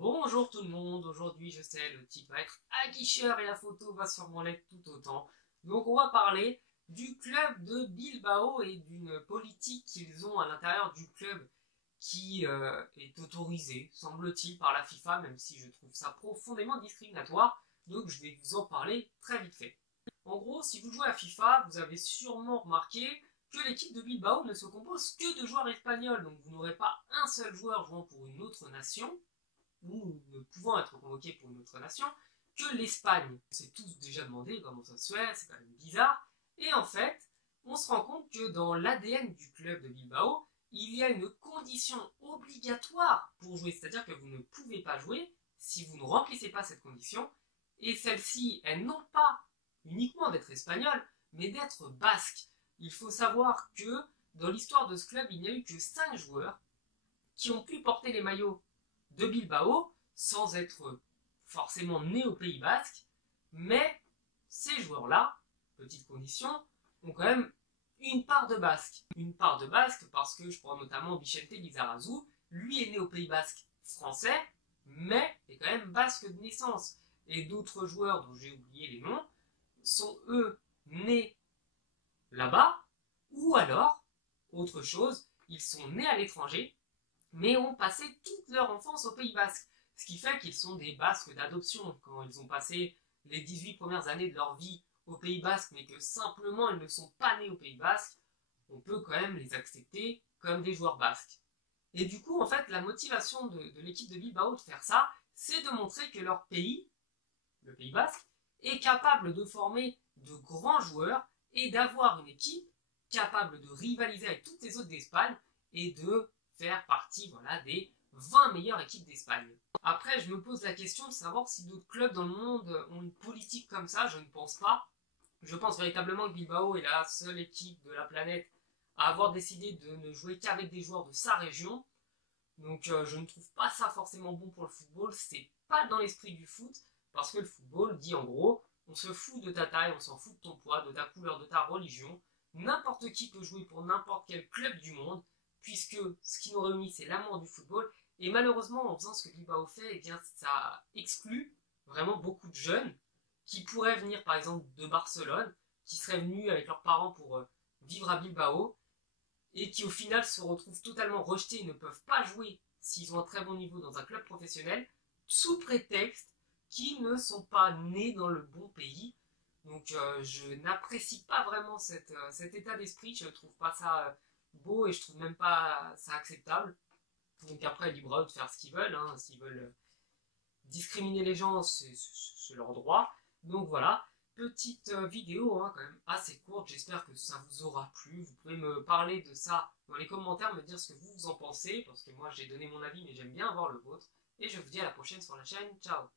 Bonjour tout le monde, aujourd'hui je sais le type va être aguicheur et la photo va sûrement l'être tout autant. Donc on va parler du club de Bilbao et d'une politique qu'ils ont à l'intérieur du club qui est autorisée, semble-t-il, par la FIFA, même si je trouve ça profondément discriminatoire. Donc je vais vous en parler très vite fait. En gros, si vous jouez à FIFA, vous avez sûrement remarqué que l'équipe de Bilbao ne se compose que de joueurs espagnols, donc vous n'aurez pas un seul joueur jouant pour une autre nation ou ne pouvant être convoqués pour une autre nation, que l'Espagne. On s'est tous déjà demandé comment ça se fait, c'est quand même bizarre. Et en fait, on se rend compte que dans l'ADN du club de Bilbao, il y a une condition obligatoire pour jouer, c'est-à-dire que vous ne pouvez pas jouer si vous ne remplissez pas cette condition. Et celle-ci, elle non pas uniquement d'être espagnole, mais d'être basque. Il faut savoir que dans l'histoire de ce club, il n'y a eu que 5 joueurs qui ont pu porter les maillots de Bilbao sans être forcément nés au Pays Basque, mais ces joueurs-là, petite condition, ont quand même une part de basque. Une part de basque parce que je prends notamment Vicente Lizarazu, lui est né au Pays Basque français, mais est quand même basque de naissance. Et d'autres joueurs dont j'ai oublié les noms sont eux nés là-bas, ou alors, autre chose, ils sont nés à l'étranger, mais ont passé toute leur enfance au Pays Basque. Ce qui fait qu'ils sont des Basques d'adoption. Quand ils ont passé les 18 premières années de leur vie au Pays Basque, mais que simplement ils ne sont pas nés au Pays Basque, on peut quand même les accepter comme des joueurs basques. Et du coup, en fait, la motivation de l'équipe de Bilbao de faire ça, c'est de montrer que leur pays, le Pays Basque, est capable de former de grands joueurs et d'avoir une équipe capable de rivaliser avec toutes les autres d'Espagne et de faire partie des 20 meilleures équipes d'Espagne. Après, je me pose la question de savoir si d'autres clubs dans le monde ont une politique comme ça, je ne pense pas. Je pense véritablement que Bilbao est la seule équipe de la planète à avoir décidé de ne jouer qu'avec des joueurs de sa région. Donc je ne trouve pas ça forcément bon pour le football, c'est pas dans l'esprit du foot, parce que le football dit en gros, on se fout de ta taille, on s'en fout de ton poids, de ta couleur, de ta religion, n'importe qui peut jouer pour n'importe quel club du monde, puisque ce qui nous réunit c'est l'amour du football, et malheureusement en faisant ce que Bilbao fait, eh bien, ça exclut vraiment beaucoup de jeunes qui pourraient venir par exemple de Barcelone, qui seraient venus avec leurs parents pour vivre à Bilbao, et qui au final se retrouvent totalement rejetés et ne peuvent pas jouer s'ils ont un très bon niveau dans un club professionnel, sous prétexte qu'ils ne sont pas nés dans le bon pays. Donc je n'apprécie pas vraiment cet état d'esprit, je ne trouve pas ça beau et je trouve même pas ça acceptable. Donc après, libre à eux de faire ce qu'ils veulent, hein. S'ils veulent discriminer les gens, c'est leur droit. Donc voilà, petite vidéo quand même assez courte, j'espère que ça vous aura plu. Vous pouvez me parler de ça dans les commentaires, me dire ce que vous en pensez, parce que moi j'ai donné mon avis mais j'aime bien avoir le vôtre. Et je vous dis à la prochaine sur la chaîne, ciao.